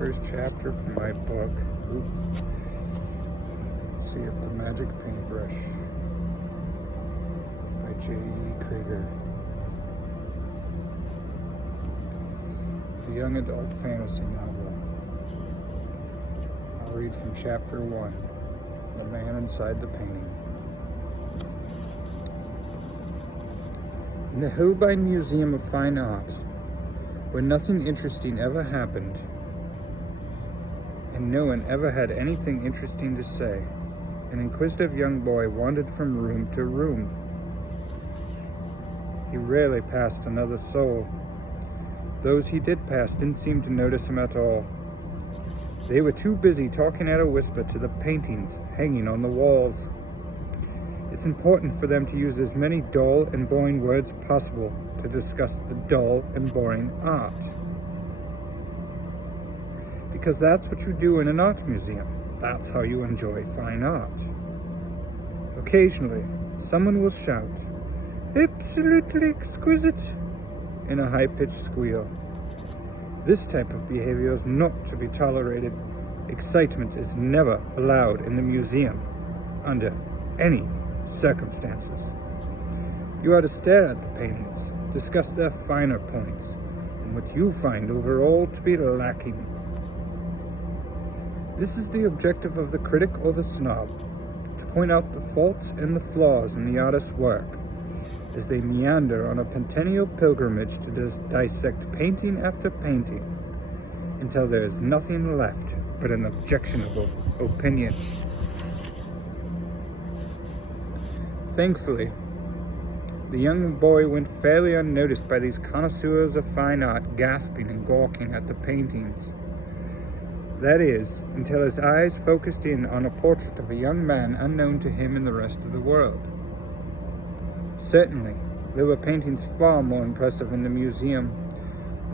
first chapter from my book. Ooh. Let's see it, The Magic Paintbrush by J.E. Krieger. The young adult fantasy novel. I'll read from chapter 1, The Man Inside the Painting. In the Holbein Museum of Fine Art, where nothing interesting ever happened, and no one ever had anything interesting to say, an inquisitive young boy wandered from room to room. He rarely passed another soul. Those he did pass didn't seem to notice him at all. They were too busy talking at a whisper to the paintings hanging on the walls. It's important for them to use as many dull and boring words possible to discuss the dull and boring art. Because that's what you do in an art museum. That's how you enjoy fine art. Occasionally, someone will shout, "Absolutely exquisite," in a high-pitched squeal. This type of behavior is not to be tolerated. Excitement is never allowed in the museum, under any circumstances. You are to stare at the paintings, discuss their finer points, and what you find overall to be lacking. This is the objective of the critic or the snob, to point out the faults and the flaws in the artist's work, as they meander on a pentennial pilgrimage to dissect painting after painting, until there is nothing left but an objectionable opinion. Thankfully, the young boy went fairly unnoticed by these connoisseurs of fine art gasping and gawking at the paintings. That is, until his eyes focused in on a portrait of a young man unknown to him and the rest of the world. Certainly, there were paintings far more impressive in the museum,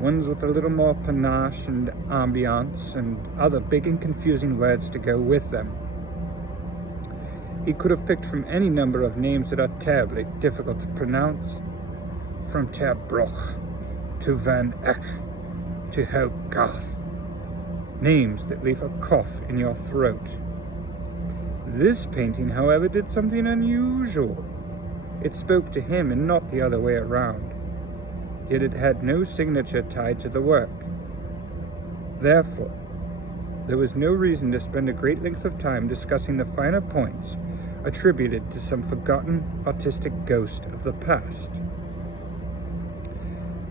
ones with a little more panache and ambiance and other big and confusing words to go with them. He could have picked from any number of names that are terribly difficult to pronounce, from Ter Broch to Van Eyck to Hogarth, names that leave a cough in your throat. This painting, however, did something unusual. It spoke to him and not the other way around, yet it had no signature tied to the work. Therefore, there was no reason to spend a great length of time discussing the finer points attributed to some forgotten artistic ghost of the past.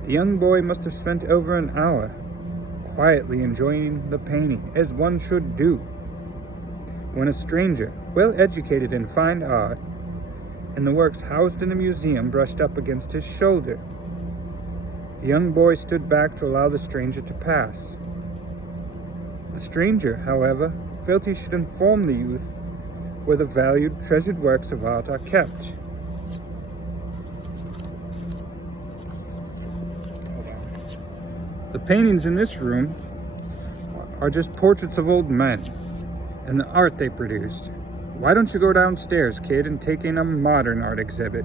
The young boy must have spent over an hour quietly enjoying the painting, as one should do, when a stranger, well educated in fine art, and the works housed in the museum brushed up against his shoulder. The young boy stood back to allow the stranger to pass. The stranger, however, felt he should inform the youth where the valued, treasured works of art are kept. The paintings in this room are just portraits of old men and the art they produced. Why don't you go downstairs, kid, and take in a modern art exhibit?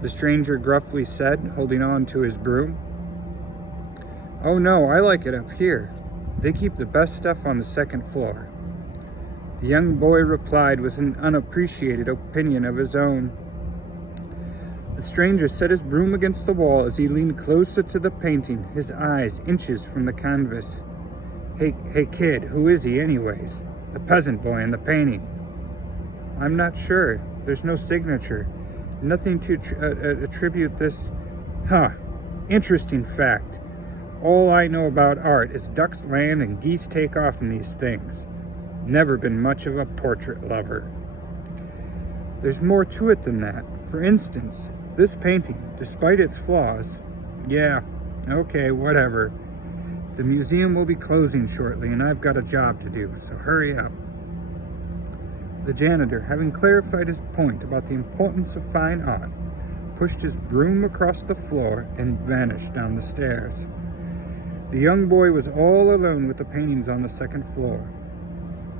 The stranger gruffly said, holding on to his broom. Oh no, I like it up here. They keep the best stuff on the second floor. The young boy replied with an unappreciated opinion of his own. The stranger set his broom against the wall as he leaned closer to the painting, his eyes inches from the canvas. Hey kid, who is he anyways? The peasant boy in the painting. I'm not sure. There's no signature. Nothing to attribute this. Interesting fact. All I know about art is ducks land and geese take off in these things. Never been much of a portrait lover. There's more to it than that. For instance, this painting, despite its flaws, yeah, okay, whatever. The museum will be closing shortly and I've got a job to do, so hurry up. The janitor, having clarified his point about the importance of fine art, pushed his broom across the floor and vanished down the stairs. The young boy was all alone with the paintings on the second floor.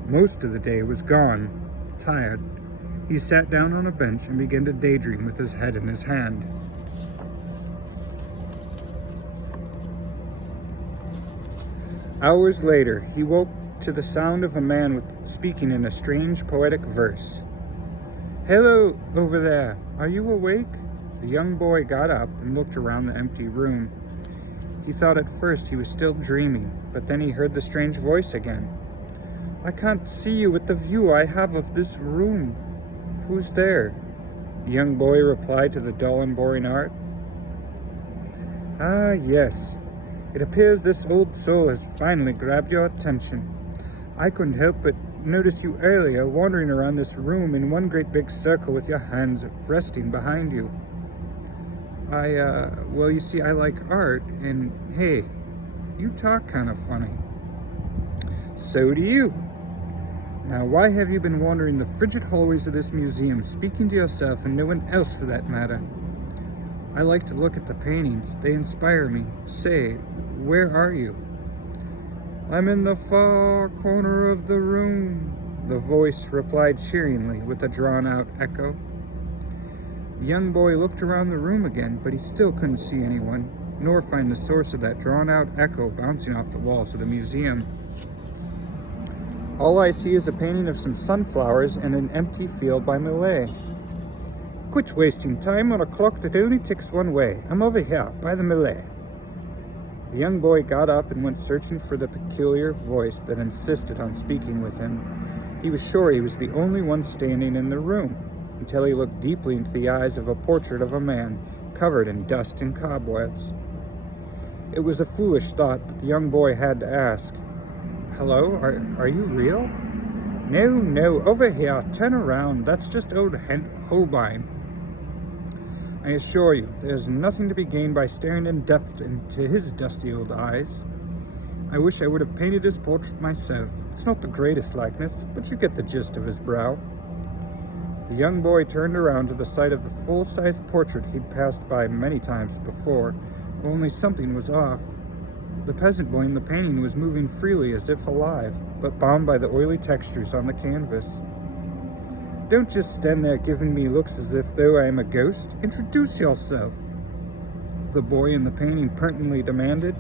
Most of the day was gone. Tired, he sat down on a bench and began to daydream with his head in his hand. Hours later, he woke to the sound of a man speaking in a strange poetic verse. "Hello, over there. Are you awake?" The young boy got up and looked around the empty room. He thought at first he was still dreaming, but then he heard the strange voice again. "I can't see you with the view I have of this room. Who's there?" The young boy replied to the dull and boring art. "Ah, yes. It appears this old soul has finally grabbed your attention. I couldn't help but notice you earlier wandering around this room in one great big circle with your hands resting behind you. Well, you see, I like art, and hey, you talk kind of funny." "So do you. Now, why have you been wandering the frigid hallways of this museum, speaking to yourself and no one else for that matter?" "I like to look at the paintings. They inspire me. Say, where are you?" "I'm in the far corner of the room," the voice replied cheeringly with a drawn-out echo. The young boy looked around the room again, but he still couldn't see anyone, nor find the source of that drawn-out echo bouncing off the walls of the museum. "All I see is a painting of some sunflowers and an empty field by Millet." "Quit wasting time on a clock that only ticks one way. I'm over here, by the Millet." The young boy got up and went searching for the peculiar voice that insisted on speaking with him. He was sure he was the only one standing in the room, until he looked deeply into the eyes of a portrait of a man covered in dust and cobwebs. It was a foolish thought, but the young boy had to ask, "Hello, are you real?" No, over here, turn around. That's just old Holbein. I assure you, there's nothing to be gained by staring in depth into his dusty old eyes. I wish I would have painted his portrait myself. It's not the greatest likeness, but you get the gist of his brow." The young boy turned around to the sight of the full-size portrait he'd passed by many times before, only something was off. The peasant boy in the painting was moving freely as if alive, but bound by the oily textures on the canvas. "Don't just stand there giving me looks as if though I am a ghost. Introduce yourself," the boy in the painting pertinently demanded.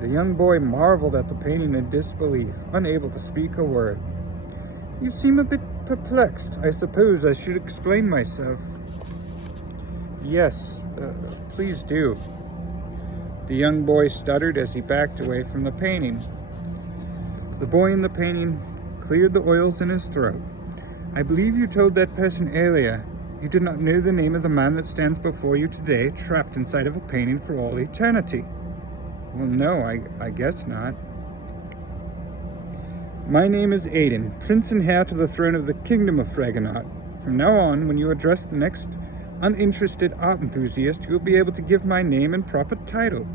The young boy marveled at the painting in disbelief, unable to speak a word. "You seem a bit perplexed. I suppose I should explain myself." "Yes, please do." The young boy stuttered as he backed away from the painting. The boy in the painting cleared the oils in his throat. "I believe you told that person earlier you did not know the name of the man that stands before you today, trapped inside of a painting for all eternity." "Well, no, I guess not." "My name is Aiden, Prince and Heir to the throne of the Kingdom of Fragonard. From now on, when you address the next uninterested art enthusiast, you will be able to give my name and proper title."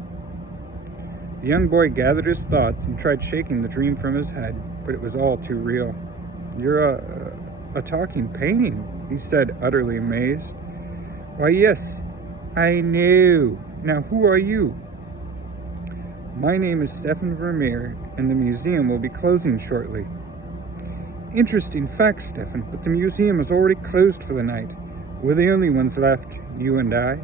The young boy gathered his thoughts and tried shaking the dream from his head, but it was all too real. "You're a talking painting," he said, utterly amazed. "Why, yes, I know. Now, who are you?" "My name is Stefan Vermeer, and the museum will be closing shortly." "Interesting fact, Stefan, but the museum is already closed for the night. We're the only ones left, you and I.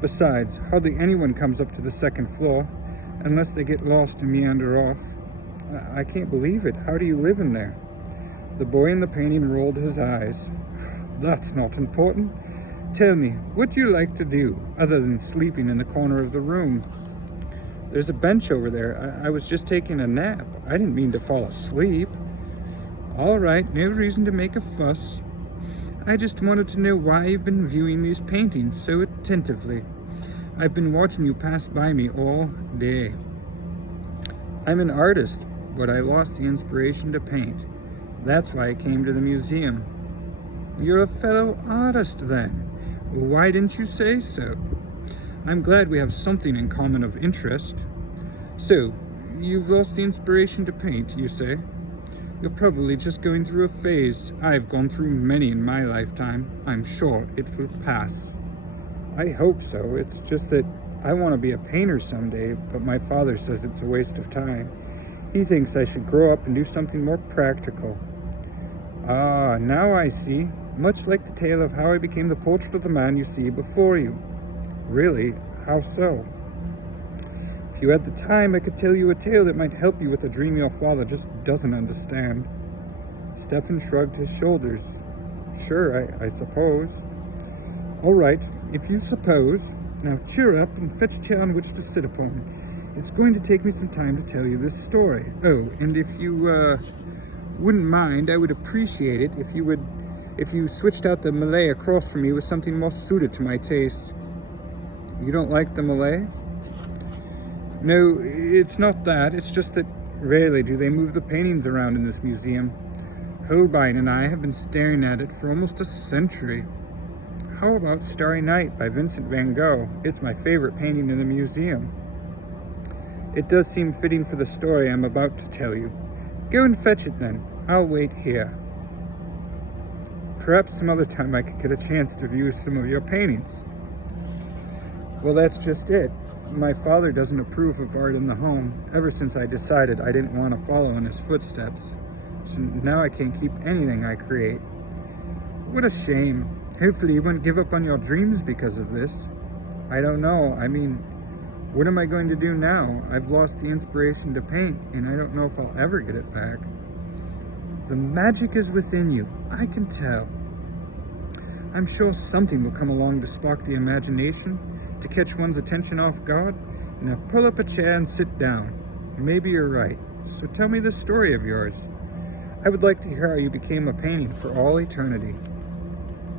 Besides, hardly anyone comes up to the second floor, unless they get lost and meander off. I can't believe it. How do you live in there?" The boy in the painting rolled his eyes. "That's not important. Tell me, what do you like to do, other than sleeping in the corner of the room?" "There's a bench over there. I was just taking a nap. I didn't mean to fall asleep." "All right, no reason to make a fuss. I just wanted to know why you've been viewing these paintings so attentively. I've been watching you pass by me all day." "I'm an artist, but I lost the inspiration to paint. That's why I came to the museum." "You're a fellow artist, then. Why didn't you say so? I'm glad we have something in common of interest. So, you've lost the inspiration to paint, you say? You're probably just going through a phase. I've gone through many in my lifetime. I'm sure it will pass." "I hope so. It's just that I want to be a painter someday, but my father says it's a waste of time. He thinks I should grow up and do something more practical." "Ah, now I see. Much like the tale of how I became the portrait of the man you see before you." "Really? How so?" If you had the time, I could tell you a tale that might help you with a dream your father just doesn't understand. Stefan shrugged his shoulders. Sure, I suppose. All right, if you suppose. Now cheer up and fetch a chair on which to sit upon. It's going to take me some time to tell you this story. Oh, and if you wouldn't mind, I would appreciate it if you switched out the Malay across from me with something more suited to my taste. You don't like the Malay? No, it's not that. It's just that rarely do they move the paintings around in this museum. Holbein and I have been staring at it for almost a century. How about Starry Night by Vincent van Gogh? It's my favorite painting in the museum. It does seem fitting for the story I'm about to tell you. Go and fetch it then. I'll wait here. Perhaps some other time I could get a chance to view some of your paintings. Well, that's just it. My father doesn't approve of art in the home ever since I decided I didn't want to follow in his footsteps. So now I can't keep anything I create. What a shame. Hopefully you won't give up on your dreams because of this. I don't know. I mean, what am I going to do now? I've lost the inspiration to paint, and I don't know if I'll ever get it back. The magic is within you. I can tell. I'm sure something will come along to spark the imagination, to catch one's attention off guard. Now pull up a chair and sit down. Maybe you're right. So tell me the story of yours. I would like to hear how you became a painting for all eternity.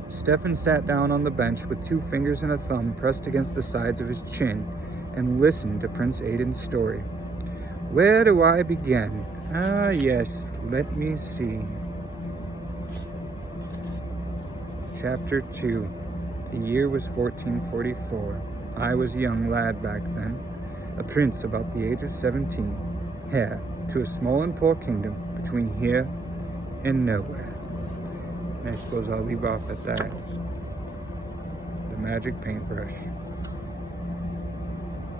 Stefan sat down on the bench with 2 fingers and a thumb pressed against the sides of his chin and listened to Prince Aiden's story. Where do I begin? Ah, yes, let me see. Chapter 2. The year was 1444. I was a young lad back then, a prince about the age of 17, heir to a small and poor kingdom between here and nowhere. And I suppose I'll leave off at that. The magic paintbrush.